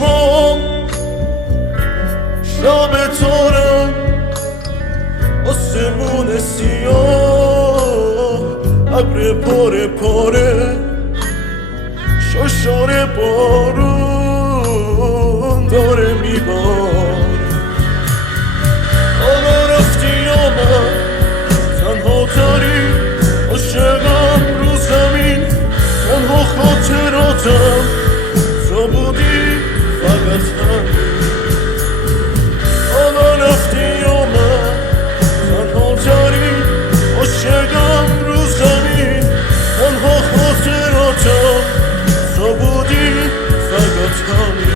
چشمام شب تارم، آسمون سیاه، ابر پاره پاره، شاشار بارون.